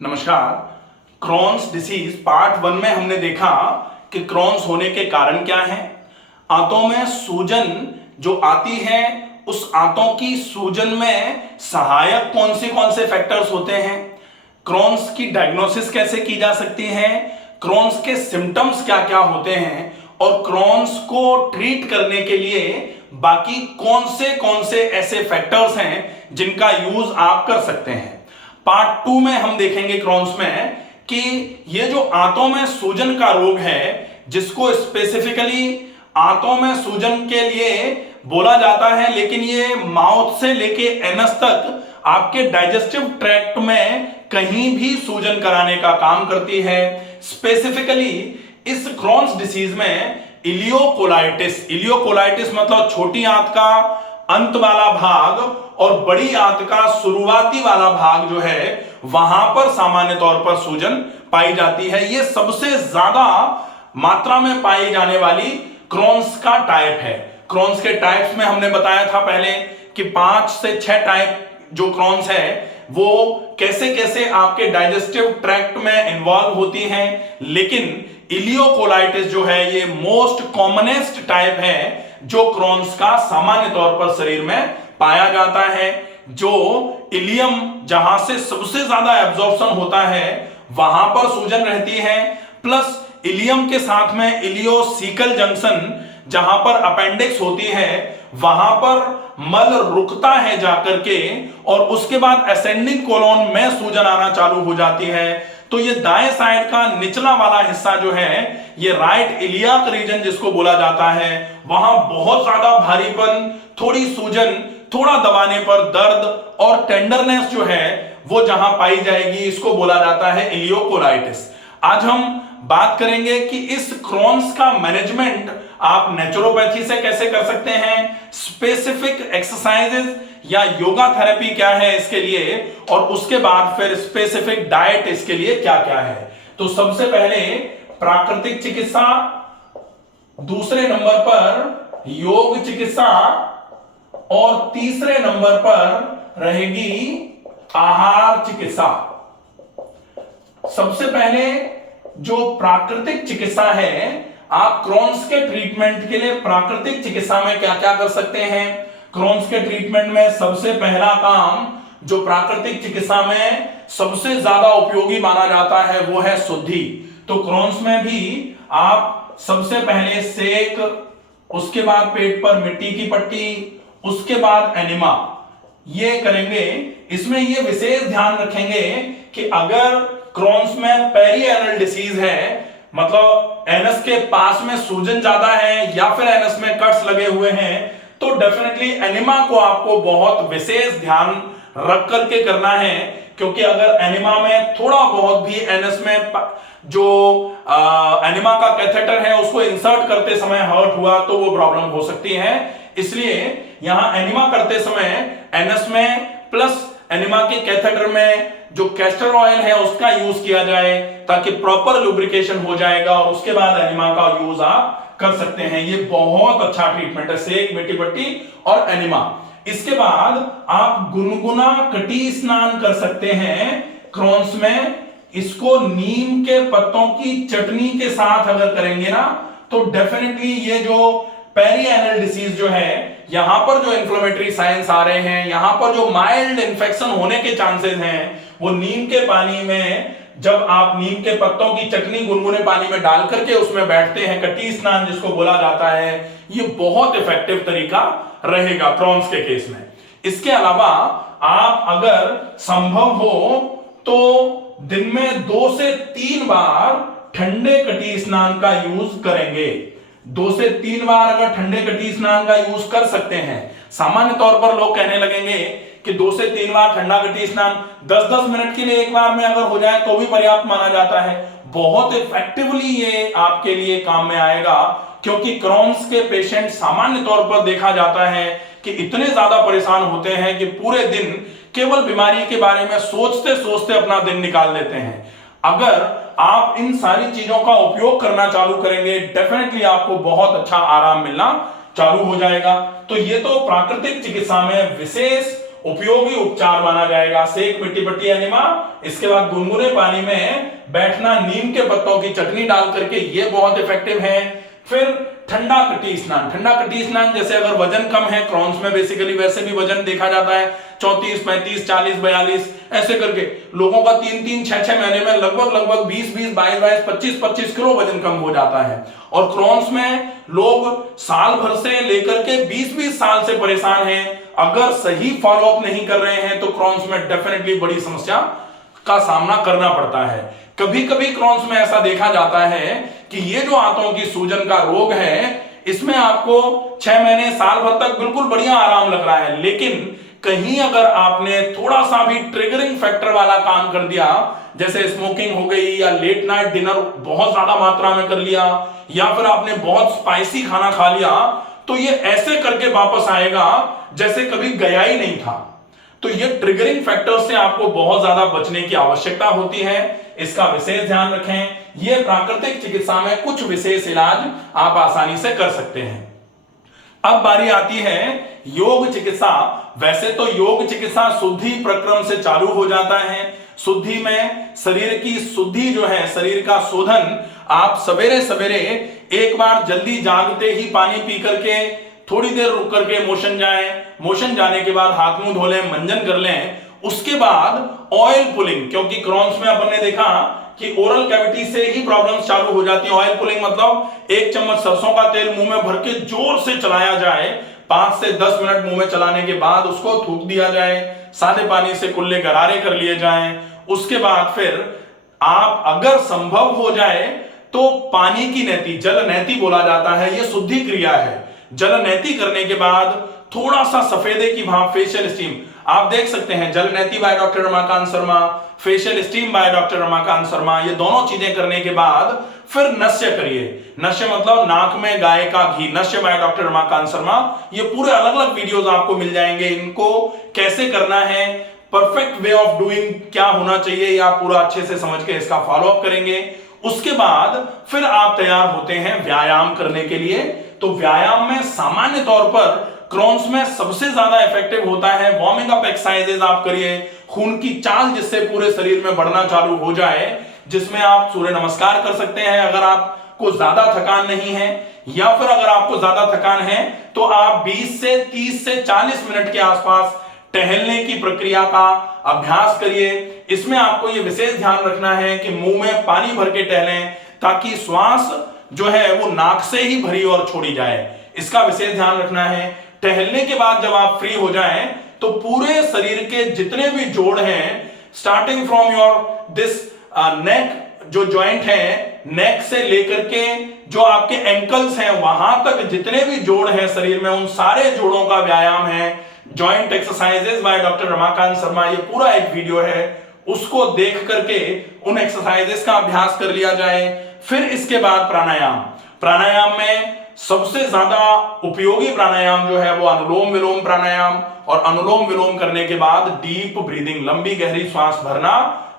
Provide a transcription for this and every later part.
नमस्कार। क्रॉन्स disease part 1 में हमने देखा कि क्रॉन्स होने के कारण क्या है। आंतों में सूजन जो आती है, उस आंतों की सूजन में सहायक कौन से फैक्टर्स होते हैं, क्रॉन्स की डायग्नोसिस कैसे की जा सकती है, क्रॉन्स के सिम्टम्स क्या क्या होते हैं और क्रॉन्स को ट्रीट करने के लिए बाकी कौन से ऐसे फैक्टर्स हैं जिनका यूज आप कर सकते हैं। पार्ट 2 में हम देखेंगे क्रॉन्स में कि ये जो आंतों में सूजन का रोग है, जिसको स्पेसिफिकली आंतों में सूजन के लिए बोला जाता है, लेकिन ये माउथ से लेके एनस तक आपके डाइजेस्टिव ट्रैक्ट में कहीं भी सूजन कराने का काम करती है। स्पेसिफिकली इस क्रॉन्स डिसीज में इलियोकोलाइटिस मतलब छोटी आंत का अंत वाला भाग और बड़ी आंत का शुरुआती वाला भाग जो है, वहां पर सामान्य तौर पर सूजन पाई जाती है। यह सबसे ज्यादा मात्रा में पाई जाने वाली क्रॉन्स का टाइप है। क्रॉन्स के टाइप्स में हमने बताया था पहले कि 5 से 6 टाइप जो क्रॉन्स है वो कैसे कैसे आपके डाइजेस्टिव ट्रैक्ट में इन्वॉल्व होती हैं, लेकिन इलियोकोलाइटिस जो है ये मोस्ट कॉमनेस्ट टाइप है जो क्रॉन्स का सामान्य तौर पर शरीर में पाया जाता है। जो इलियम जहां से सबसे ज्यादा एब्जॉर्प्शन होता है वहां पर सूजन रहती है, प्लस इलियम के साथ में इलियोसीकल जंक्शन जहां पर अपेंडिक्स होती है, वहां पर मल रुकता है जाकर के और उसके बाद असेंडिंग कोलोन में सूजन आना चालू हो जाती है। तो ये दाएं साइड का निचला वाला हिस्सा जो है, ये राइट इलियाक रीजन जिसको बोला जाता है, वहां बहुत ज्यादा भारीपन, थोड़ी सूजन, थोड़ा दबाने पर दर्द और टेंडरनेस जो है वो जहां पाई जाएगी, इसको बोला जाता है इलियोकोलाइटिस। आज हम बात करेंगे कि इस क्रॉन्स का मैनेजमेंट आप नेचुरोपैथी से कैसे कर सकते हैं, स्पेसिफिक एक्सरसाइजेस या योगा थेरेपी क्या है इसके लिए, और उसके बाद फिर स्पेसिफिक डाइट इसके लिए क्या क्या है। तो सबसे पहले प्राकृतिक चिकित्सा, दूसरे नंबर पर योग चिकित्सा और तीसरे नंबर पर रहेगी आहार चिकित्सा। सबसे पहले जो प्राकृतिक चिकित्सा है, आप क्रॉन्स के ट्रीटमेंट के लिए प्राकृतिक चिकित्सा में क्या क्या कर सकते हैं। क्रॉन्स के ट्रीटमेंट में सबसे पहला काम जो प्राकृतिक चिकित्सा में सबसे ज्यादा उपयोगी माना जाता है वो है शुद्धि। तो क्रॉन्स में भी आप सबसे पहले सेक, उसके बाद पेट पर मिट्टी की पट्टी, उसके बाद एनिमा, ये करेंगे। इसमें ये विशेष ध्यान रखेंगे कि अगर क्रॉन्स में पेरिएनल डिसीज है, मतलब एनस के पास में सूजन ज्यादा है या फिर एनस में कट्स लगे हुए हैं, तो डेफिनेटली एनिमा को आपको बहुत विशेष ध्यान रख करके करना है, क्योंकि अगर एनिमा में थोड़ा बहुत भी एनस में जो एनिमा का कैथेटर है उसको इंसर्ट करते समय हर्ट हुआ तो वो प्रॉब्लम हो सकती है। इसलिए यहां एनिमा करते समय एनस में प्लस एनिमा के कैथेटर में जो कैस्टर ऑयल है उसका यूज किया जाए ताकि प्रॉपर लुब्रिकेशन हो जाएगा, और उसके बाद एनिमा का यूज आप कर सकते हैं। ये बहुत अच्छा ट्रीटमेंट है, सेक, मिट्टी पट्टी और एनिमा। इसके बाद आप गुनगुना कटी स्नान कर सकते हैं क्रॉन्स में। इसको नीम के पत्तों की चटनी के साथ अगर करेंगे ना, तो डेफिनेटली ये जो पेरिएनल डिसीज जो है, यहां पर जो इन्फ्लेमेटरी साइंस आ रहे हैं, यहां पर जो माइल्ड इंफेक्शन होने के चांसेस हैं, वो नीम के पानी में जब आप नीम के पत्तों की चटनी गुनगुने पानी में डाल करके उसमें बैठते हैं, कटी स्नान जिसको बोला जाता है, ये बहुत इफेक्टिव तरीका रहेगा क्रॉन्स के केस में। इसके अलावा आप अगर संभव हो तो दिन में 2 से 3 बार ठंडे कटी स्नान का यूज करेंगे। 2 से 3 बार अगर ठंडे कटी स्नान का यूज कर सकते हैं। सामान्य तौर पर लोग कहने लगेंगे कि 2 से 3 बार ठंडा कटी स्नान 10-10 मिनट के लिए एक बार में अगर हो जाए तो भी पर्याप्त माना जाता है। बहुत इफेक्टिवली ये आपके लिए काम में आएगा, क्योंकि क्रॉन्स के पेशेंट सामान्य तौर पर देखा जाता है कि इतने ज्यादा परेशान होते हैं कि पूरे दिन केवल बीमारी के बारे में सोचते सोचते अपना दिन निकाल देते हैं। अगर आप इन सारी चीजों का उपयोग करना चालू करेंगे, डेफिनेटली आपको बहुत अच्छा आराम मिलना चालू हो जाएगा। तो ये तो प्राकृतिक चिकित्सा में विशेष उपयोगी उपचार माना जाएगा। सेक मिट्टी पट्टी एनिमा, इसके बाद गुनगुने पानी में बैठना, नीम के पत्तों की चटनी डाल करके, ये बहुत इफेक्टिव है। फिर ठंडा कटी स्नान, ठंडा कटी स्नान जैसे अगर वजन कम है, क्रॉन्स में बेसिकली वैसे भी वजन देखा जाता है 34, 35, 40, 42 ऐसे करके लोगों का 3-3, 6-6 महीने में लगभग 20, 22, 25 किलो वजन कम हो जाता है। और क्रॉन्स में लोग साल भर से लेकर के 20 साल से परेशान हैं। अगर सही फॉलोअप नहीं कर रहे हैं तो क्रॉन्स में डेफिनेटली बड़ी समस्या का सामना करना पड़ता है। कभी कभी क्रॉन्स में ऐसा देखा जाता है कि ये जो आंतों की सूजन का रोग है, इसमें आपको 6 महीने साल भर तक बिल्कुल बढ़िया आराम लग रहा है, लेकिन कहीं अगर आपने थोड़ा सा भी ट्रिगरिंग फैक्टर वाला काम कर दिया, जैसे स्मोकिंग हो गई या लेट नाइट डिनर बहुत ज्यादा मात्रा में कर लिया, या फिर आपने बहुत स्पाइसी खाना खा लिया, तो ये ऐसे करके वापस आएगा जैसे कभी गया ही नहीं था। तो ये ट्रिगरिंग फैक्टर से आपको बहुत ज्यादा बचने की आवश्यकता होती है, इसका विशेष ध्यान रखें। ये प्राकृतिक चिकित्सा में कुछ विशेष इलाज आप आसानी से कर सकते हैं। अब बारी आती है योग चिकित्सा। वैसे तो योग चिकित्सा शुद्धि प्रक्रम से चालू हो जाता है। शुद्धि में शरीर की शुद्धि जो है, शरीर का शोधन, आप सवेरे सवेरे एक बार जल्दी जागते ही पानी पी करके थोड़ी देर रुक करके मोशन जाएं, मोशन जाने के बाद हाथ मुंह धो लें, मंजन कर लें। उसके बाद ऑयल पुलिंग, क्योंकि क्रॉन्स में अपन ने देखा कि ओरल कैविटी से ही प्रॉब्लम्स चालू हो जाती है। ऑयल पुलिंग मतलब 1 चम्मच सरसों का तेल मुंह में भर के जोर से चलाया जाए, 5 से 10 मिनट मुंह में चलाने के बाद उसको थूक दिया जाए, सादे पानी से कुल्ले गरारे कर लिए जाएं। उसके बाद फिर आप अगर संभव हो जाए तो पानी की नैती, जल नैती बोला जाता है, यह शुद्धि क्रिया है। जल नैती करने के बाद थोड़ा सा सफेदे की भाप, फेशियल स्टीम आप देख सकते हैं, jal neti by doctor Ramakant Sharma, facial steam by doctor Ramakant Sharma, ये दोनों चीजें करने के बाद फिर नश्य करिए। नश्य मतलब नाक में गाय का घी, नश्य बाय डॉक्टर रमाकांत शर्मा। ये पूरे अलग अलग वीडियोस आपको मिल जाएंगे, इनको कैसे करना है, परफेक्ट वे ऑफ डूइंग क्या होना चाहिए, ये आप पूरा अच्छे से समझ के इसका फॉलोअप करेंगे। उसके बाद फिर आप तैयार होते हैं व्यायाम करने के लिए। तो व्यायाम में सामान्य तौर पर क्रॉन्स में सबसे ज्यादा इफेक्टिव होता है वार्मिंग अप एक्सरसाइजेज आप करिए, खून की चाल जिससे पूरे शरीर में बढ़ना चालू हो जाए, जिसमें आप सूर्य नमस्कार कर सकते हैं अगर आपको ज्यादा थकान नहीं है, या फिर अगर आपको ज्यादा थकान है तो आप 20 से 30 से 40 मिनट के आसपास टहलने की प्रक्रिया का अभ्यास करिए। इसमें आपको यह विशेष ध्यान रखना है कि मुंह में पानी भर के टहलें, ताकि श्वास जो है वो नाक से ही भरी और छोड़ी जाए, इसका विशेष ध्यान रखना है। टहलने के बाद जब आप फ्री हो जाएं तो पूरे शरीर के जितने भी जोड़ हैं, स्टार्टिंग फ्रॉम योर दिस नेक, जो जॉइंट है, नेक से लेकर के जो आपके एंकल्स हैं वहां तक जितने भी जोड़ हैं शरीर में, उन सारे जोड़ों का व्यायाम है। Joint exercises bye doctor Ramakant Sharma, ये पूरा एक वीडियो है, उसको देख करके उन एक्सरसाइजेस का अभ्यास कर लिया जाए। फिर इसके बाद प्राणायाम। प्राणायाम में सबसे ज्यादा उपयोगी प्राणायाम जो है वो अनुलोम विलोम प्राणायाम, और अनुलोम विलोम करने के बाद डीप ब्रीदिंग, लंबी गहरी श्वास भरना,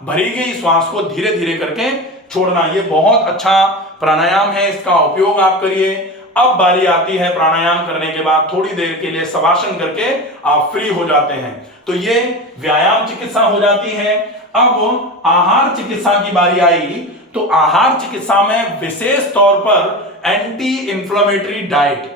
भरी गई श्वास को धीरे धीरे करके छोड़ना। ये बहुत अच्छा प्राणायाम है, इसका उपयोग आप करिए। अब बारी आती है प्राणायाम करने के बाद थोड़ी देर के लिए शवासन करके आप फ्री हो जाते हैं। तो ये व्यायाम चिकित्सा हो जाती है। अब आहार चिकित्सा की बारी आई, तो आहार चिकित्सा में विशेष तौर पर एंटी इंफ्लेमेटरी डाइट।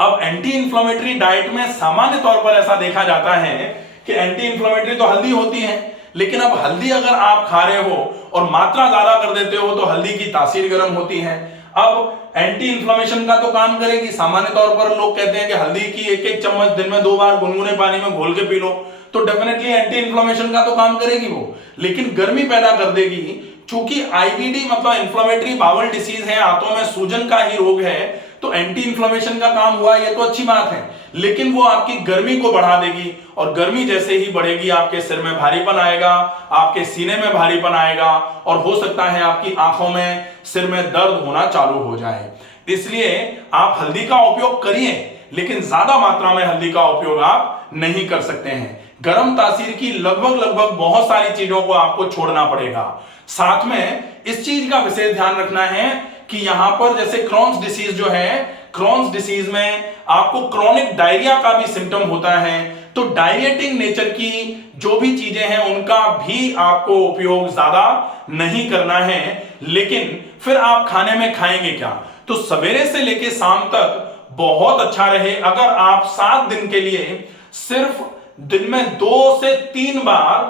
अब एंटी इंफ्लेमेटरी डाइट में सामान्य तौर पर ऐसा देखा जाता है कि एंटी इंफ्लेमेटरी तो हल्दी होती है, लेकिन अब हल्दी अगर आप खा रहे हो और मात्रा ज्यादा कर देते हो तो हल्दी की तासीर गर्म होती है। अब एंटी इंफ्लेमेशन का तो काम करेगी। सामान्य तौर पर लोग कहते हैं कि हल्दी की 1-1 चम्मच दिन में 2 बार गुनगुने पानी में घोल के पी लो, तो डेफिनेटली एंटी इंफ्लेमेशन का तो काम करेगी वो, लेकिन गर्मी पैदा कर देगी। चूंकि आईबीडी मतलब इंफ्लेमेटरी बाउल डिसीज है, आंतों में सूजन का ही रोग है, तो एंटी इंफ्लेमेशन का काम हुआ, ये तो अच्छी बात है, लेकिन वो आपकी गर्मी को बढ़ा देगी, और गर्मी जैसे ही बढ़ेगी आपके सिर में भारीपन आएगा, आपके सीने में भारीपन आएगा, और हो सकता है आपकी आंखों में, सिर में दर्द होना चालू हो जाए। इसलिए आप हल्दी का उपयोग करिए, लेकिन ज्यादा मात्रा में हल्दी का उपयोग आप नहीं कर सकते हैं। गर्म तासीर की लगभग बहुत सारी चीजों को आपको छोड़ना पड़ेगा। साथ में इस चीज का विशेष ध्यान रखना है कि यहां पर जैसे क्रॉन्स डिसीज जो है, क्रॉन्स डिसीज में आपको क्रॉनिक डायरिया का भी सिम्टम होता है, तो डाइरेटिंग नेचर की जो भी चीजें हैं उनका भी आपको उपयोग ज्यादा नहीं करना है। लेकिन फिर आप खाने में खाएंगे क्या? तो सवेरे से लेके शाम तक बहुत अच्छा रहे अगर आप 7 दिन के लिए सिर्फ दिन में 2 से 3 बार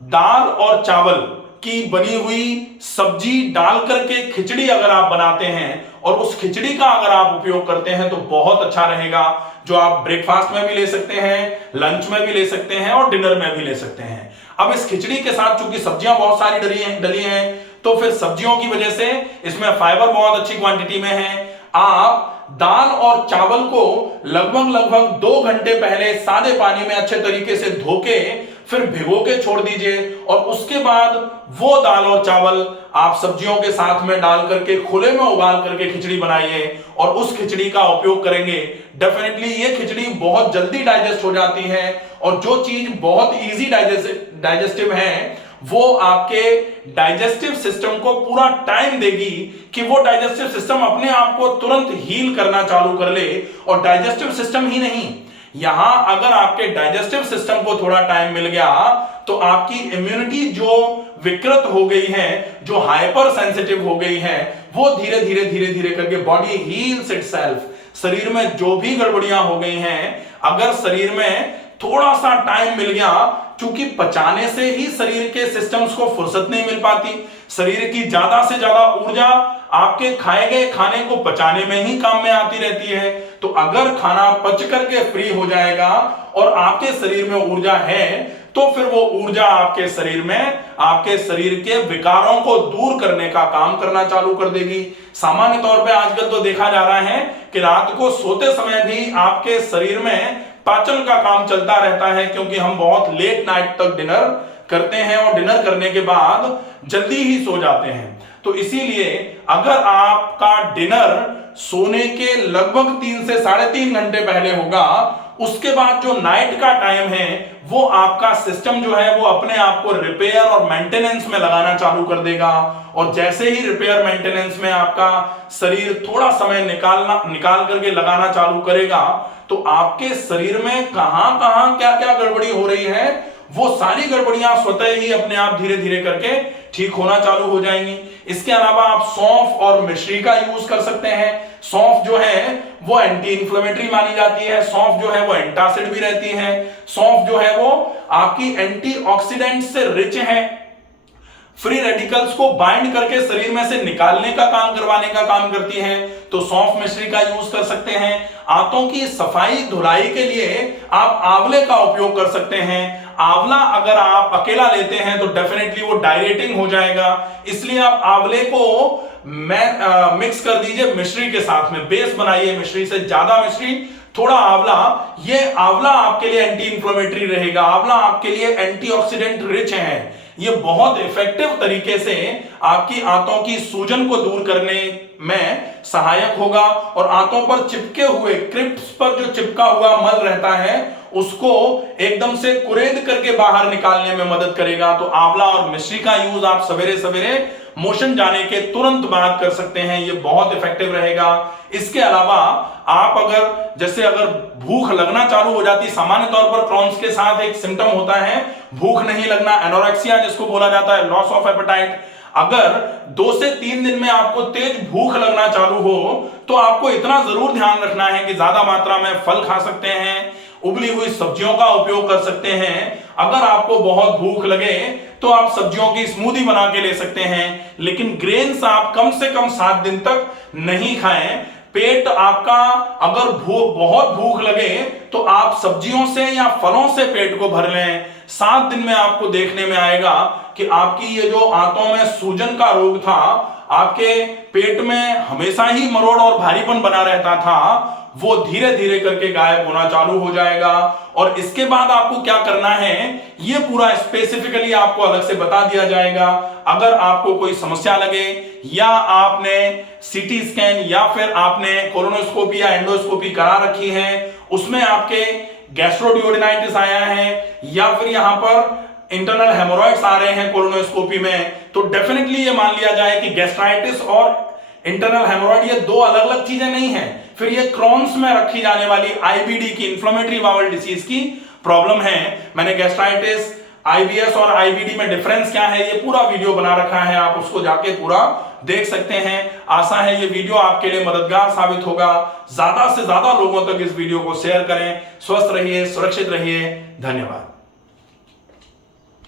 दाल और चावल की बनी हुई सब्जी डाल करके खिचड़ी अगर आप बनाते हैं और उस खिचड़ी का अगर आप उपयोग करते हैं तो बहुत अच्छा रहेगा, जो आप ब्रेकफास्ट में भी ले सकते हैं, लंच में भी ले सकते हैं और डिनर में भी ले सकते हैं। अब इस खिचड़ी के साथ चूंकि सब्जियां बहुत सारी डली हैं तो फिर सब्जियों की वजह से इसमें फाइबर बहुत अच्छी क्वांटिटी में है। आप दाल और चावल को लगभग 2 घंटे पहले सादे पानी में अच्छे तरीके से धो के फिर भिगो के छोड़ दीजिए और उसके बाद वो दाल और चावल आप सब्जियों के साथ में डाल करके खुले में उबाल करके खिचड़ी बनाइए और उस खिचड़ी का उपयोग करेंगे। डेफिनेटली ये खिचड़ी बहुत जल्दी डाइजेस्ट हो जाती है और जो चीज बहुत इजी डाइजेस्टिव है वो आपके डाइजेस्टिव सिस्टम को पूरा टाइम देगी कि वो डाइजेस्टिव सिस्टम अपने आप को तुरंत हील करना चालू कर ले। और डाइजेस्टिव सिस्टम ही नहीं, यहां अगर आपके डाइजेस्टिव सिस्टम को थोड़ा टाइम मिल गया तो आपकी इम्यूनिटी जो विकृत हो गई है, जो हाइपर सेंसिटिव हो गई है, वो धीरे धीरे करके बॉडी हील्स इटसेल्फ। शरीर में जो भी गड़बड़ियां हो गई हैं, अगर शरीर में थोड़ा सा टाइम मिल गया, चूंकि पचाने से ही शरीर के सिस्टम्स को फुर्सत नहीं मिल पाती, शरीर की ज्यादा से ज्यादा ऊर्जा आपके खाए गए खाने को पचाने में ही काम में आती रहती है। तो अगर खाना पच करके फ्री हो जाएगा और आपके शरीर में ऊर्जा है तो फिर वो ऊर्जा आपके शरीर में आपके शरीर के विकारों को दूर करने का काम करना चालू कर देगी। सामान्य तौर पे आजकल तो देखा जा रहा है कि रात को सोते समय भी आपके शरीर में पाचन का काम चलता रहता है, क्योंकि हम बहुत लेट नाइट तक डिनर करते हैं और डिनर करने के बाद जल्दी ही सो जाते हैं। तो इसीलिए अगर आपका डिनर सोने के लगभग 3 से 3.5 घंटे पहले होगा, उसके बाद जो नाइट का टाइम है वो आपका सिस्टम जो है वो अपने आप को रिपेयर और मेंटेनेंस में लगाना चालू कर देगा। और जैसे ही रिपेयर मेंटेनेंस में आपका शरीर थोड़ा समय निकाल करके लगाना चालू करेगा तो आपके शरीर में कहां क्या क्या गड़बड़ी हो रही है वो सारी गड़बड़ियां स्वतः ही अपने आप धीरे धीरे करके ठीक होना चालू हो जाएंगी। इसके अलावा आप सौंफ और मिश्री का यूज कर सकते हैं। सौंफ जो है वो एंटी इंफ्लेमेटरी मानी जाती है, सौंफ जो है वो एंटासिड भी रहती है, सौंफ जो है वो आपकी एंटीऑक्सीडेंट से रिच है, फ्री रेडिकल्स को बाइंड करके शरीर में से निकालने का काम करवाने का काम करती है। तो सौंफ मिश्री का यूज कर सकते हैं। आंतों की सफाई धुलाई के लिए आप आंवले का उपयोग कर सकते हैं। आंवला अगर आप अकेला लेते हैं तो डेफिनेटली वो डायरेटिंग हो जाएगा, इसलिए आप आंवले को मिक्स कर दीजिए मिश्री के साथ में, बेस बनाइए मिश्री से, ज्यादा मिश्री थोड़ा आंवला। ये आंवला आपके लिए एंटी इंफ्लेमेटरी रहेगा, आंवला आपके लिए एंटीऑक्सीडेंट रिच है। ये बहुत इफेक्टिव तरीके से आपकी आंतों की सूजन को दूर करने में सहायक होगा और आंतों पर चिपके हुए क्रिप्स पर जो चिपका हुआ मल रहता है उसको एकदम से कुरेद करके बाहर निकालने में मदद करेगा। तो आंवला और मिश्री का यूज आप सवेरे सवेरे मोशन जाने के तुरंत बाद कर सकते हैं, ये बहुत इफेक्टिव रहेगा। इसके अलावा आप अगर भूख लगना चालू हो जाती, सामान्य तौर पर क्रॉन्स के साथ एक सिम्टम होता है भूख नहीं लगना, एनोरेक्सिया जिसको बोला जाता है, लॉस ऑफ एपेटाइट। अगर 2 से 3 दिन में आपको तेज भूख लगना चालू हो तो आपको इतना जरूर ध्यान रखना है कि ज्यादा मात्रा में फल खा सकते हैं, उबली हुई सब्जियों का उपयोग कर सकते हैं। अगर आपको बहुत भूख लगे तो आप सब्जियों की स्मूदी बना के ले सकते हैं, लेकिन ग्रेन्स आप कम से कम 7 दिन तक नहीं खाएं। पेट आपका अगर बहुत भूख लगे तो आप सब्जियों से या फलों से पेट को भर लें। 7 दिन में आपको देखने में आएगा कि आपकी ये जो आंतों में सूजन का रोग था, आपके पेट में हमेशा ही मरोड़ और भारीपन बना रहता था, वो धीरे धीरे करके गायब होना चालू हो जाएगा। और इसके बाद आपको क्या करना है ये पूरा स्पेसिफिकली आपको अलग से बता दिया जाएगा। अगर आपको कोई समस्या लगे या आपने सीटी स्कैन या फिर आपने कोलोनोस्कोपी या एंडोस्कोपी करा रखी है, उसमें आपके गैस्ट्रोड्यूोडेनाइटिस आया है या फिर यहां पर इंटरनल हेमोरॉइड्स आ रहे हैं कोलोनोस्कोपी में, तो डेफिनेटली ये मान लिया जाए कि गैस्ट्राइटिस और इंटरनल हेमोरॉइड ये 2 अलग अलग चीजें नहीं हैं। फिर ये क्रॉन्स में रखी जाने वाली आईबीडी की, इंफ्लेमेटरी बाउल डिसीज की प्रॉब्लम है। मैंने गैस्ट्राइटिस, आईबीएस और आईबीडी में डिफरेंस क्या है ये पूरा वीडियो बना रखा है, आप उसको जाके पूरा देख सकते हैं। आशा है ये वीडियो आपके लिए मददगार साबित होगा। ज्यादा से ज्यादा लोगों तक इस वीडियो को शेयर करें। स्वस्थ रहिए, सुरक्षित रहिए। धन्यवाद।